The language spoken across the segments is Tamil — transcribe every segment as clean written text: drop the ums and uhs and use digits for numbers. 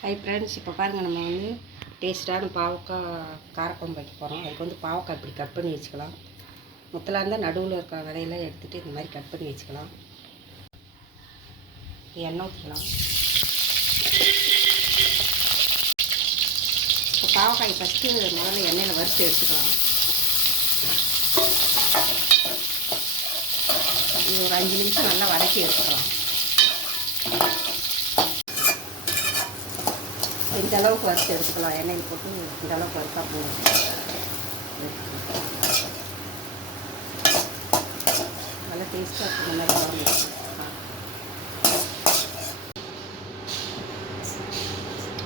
ஹை ஃப்ரெண்ட்ஸ், இப்போ பாருங்கள், நம்ம வந்து டேஸ்ட்டான பாவக்காய் காரக்குழம்பு வைக்க போகிறோம். அதுக்கு வந்து பாவக்காய் இப்படி கட் பண்ணி வச்சுக்கலாம். முத்தலாக இருந்தால் நடுவில் இருக்க விதையெல்லாம் எடுத்துகிட்டு இந்த மாதிரி கட் பண்ணி வச்சுக்கலாம். எண்ணெய் ஊற்றிக்கலாம். இப்போ பாவக்காய் ஃபஸ்ட்டு முதல்ல எண்ணெயில் வறுத்து எடுத்துக்கலாம். இது ஒரு 5 நிமிஷம் நல்லா வதக்கி எடுத்துக்கலாம். இந்த அளவுக்கு வறுத்து எடுத்துக்கலாம். எண்ணெயில் போட்டு இந்த அளவுக்கு வறுத்தா போதும். நல்லா டேஸ்ட்டாக இருக்கும். இந்த மாதிரி குழம்பு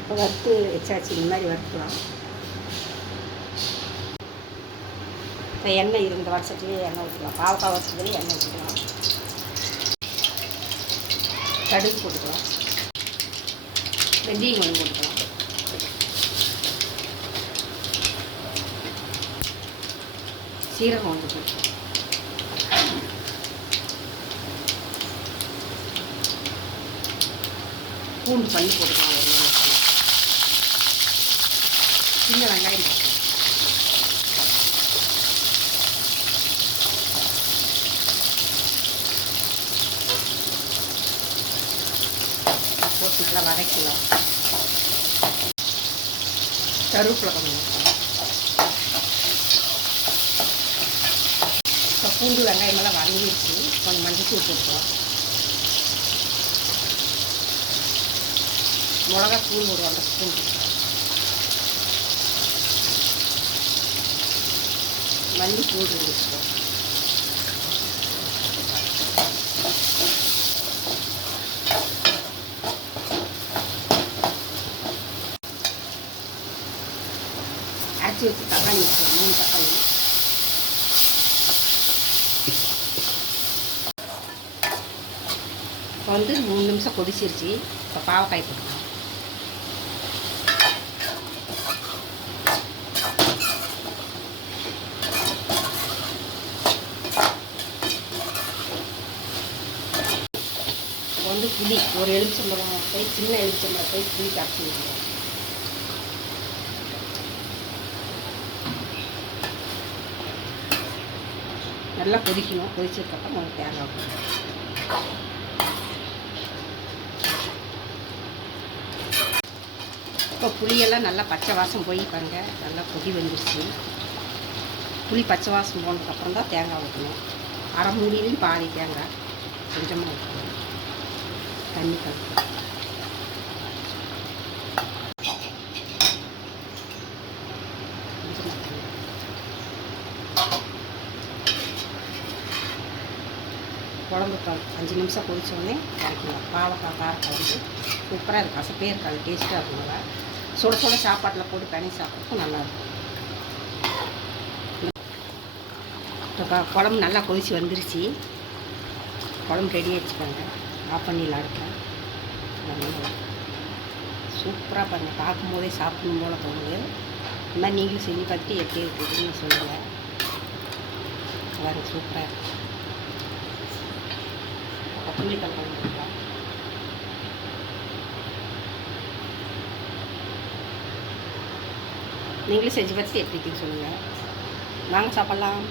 இப்போ வறுத்து வச்சாச்சு. இந்த மாதிரி வறுத்துக்கலாம். இப்போ எண்ணெய் இருந்த வருஷத்துலேயே எண்ணெய் ஊற்றிக்கலாம். பாவக்காய் வருஷத்துலேயே எண்ணெய் ஊற்றிக்கலாம். கடுகு போட்டுக்கலாம். வெந்தயம் கொஞ்சம் போட்டுக்கலாம். சீரகம் வந்து போட்டுக்கலாம். பூண்டு பண்ணி போட்டுக்கலாம். ஒரு சின்ன வெங்காயம் போட்டுக்கலாம். போட்டு நல்லா வதக்கலாம். கருவேப்பிலை கொஞ்சம் போட்டுக்கலாம். இப்போ பூண்டு வெங்காயமெல்லாம் வதங்கிடுச்சு. கொஞ்சம் மஞ்சள் போட்டுக்கலாம். மிளகாத்தூள் ஒரு 1 ஸ்பூன் போட்டுக்கலாம். மல்லித்தூள் 2 ஸ்பூன். அரைச்சி வச்சு தக்காளி வச்சுக்கலாம். 3 தக்காளி. இப்போ வந்து 3 நிமிஷம் கொதிச்சிருச்சு. இப்போ பாவக்காய் போட்டுக்கலாம். இப்போ வந்து புளி ஒரு எலுமிச்சம்பழம் சின்ன எலுமிச்சம்பழத்தை புளி கரைச்சி வைக்கணும். நல்லா கொதிக்கணும். கொதிச்சதுக்கப்புறம் நம்ம தேங்காய் ஊற்றணும். இப்போ புளியெல்லாம் நல்லா பச்சை வாசம் போய் பாருங்கள். நல்லா கொதி வந்துருச்சு. புளி பச்சை வாசம் போனதுக்கப்புறம் தான் தேங்காய் ஊற்றணும். அரை மூடியிலையும் பாதி தேங்காய் கொஞ்சமாக ஊற்றணும். தண்ணி கலக்கணும். குழம்பு 5 நிமிஷம் கொதிச்சோடனே இறக்கலாம். பாவக்காய் காரக்குழம்பு சூப்பராக இருக்கும். கசப்பே இருக்காது. டேஸ்ட்டாக இருக்குங்க. சுட சுட சாப்பாட்டில் போட்டு பிணைச்சி சாப்பிட்றதுக்கும் நல்லாயிருக்கும். இப்போ குழம்பு நல்லா கொதிச்சு வந்துருச்சு. குழம்பு ரெடி ஆகிடுச்சுப்பாங்க. ஆஃப் பண்ணிடலாம். அடுப்பேன். சூப்பராக பாருங்கள். பார்க்கும்போதே சாப்பிடணும் போல் தோணுது. இந்த மாதிரி நீங்களும் செஞ்சு பார்த்துட்டு எப்படி இருக்குதுன்னு சொல்லுங்கள். பாருங்கள், சூப்பராக இருக்கும். கொத்தமல்லி தக்காளி போட்டுக்கலாம். நீங்களும் செஞ்சு பார்த்துட்டு எப்படி இருக்குன்னு சொல்லுங்கள். வாங்க சாப்பிட்லாம்.